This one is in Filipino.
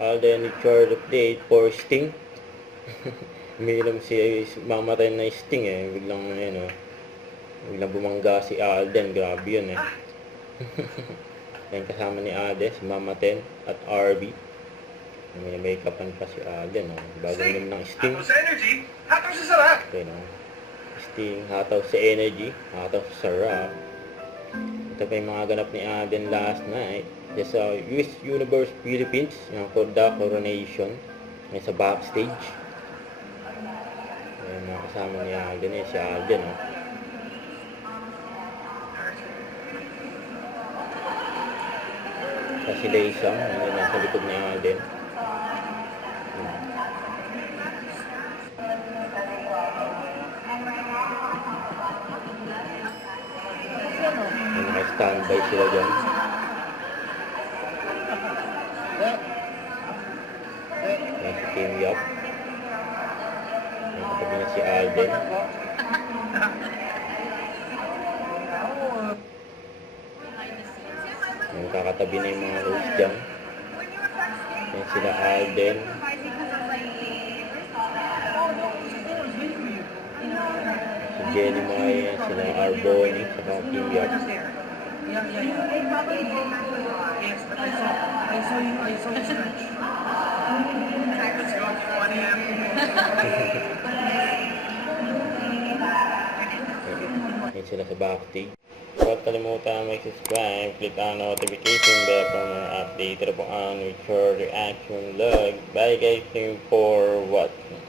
Alden Richard update for Sting. Umiinom si mamatay na Sting eh. Biglang bumangga si Alden. Grabe yun eh. Yan kasama ni Alden, si Mama Ten at RB. May make-upan pa si Alden. Oh. Bago uminom ng Sting. Hataw sa energy, hataw sa sarap. Okay, no? Sting, hataw sa energy, hataw sa sarap. Ito pa yung mga ganap ni Alden last night. Sa US Universe Philippines, yung Korda Coronation, may sa backstage. Ayan, mga kasama ni Alden eh, si Alden, oh. Sa si Leisam, yung nasa likod ni Alden. Ayan, naka-standby sila dyan. Ayan si Team Yap. Ayan, katabi na si Alden. Ayan, kakatabi na yung mga host dyan. Ayan sila Alden. Si Jenny May, sila Arboni, saka Team Yap. Yeah. Yes, but I saw you stretch. Let's go to 1 a.m. Ayan sila sa backstage. Huwag kalimutan mag-subscribe, click ang notification bell para mga update na po ang with your reaction vlog. Bye guys, thank you for watching.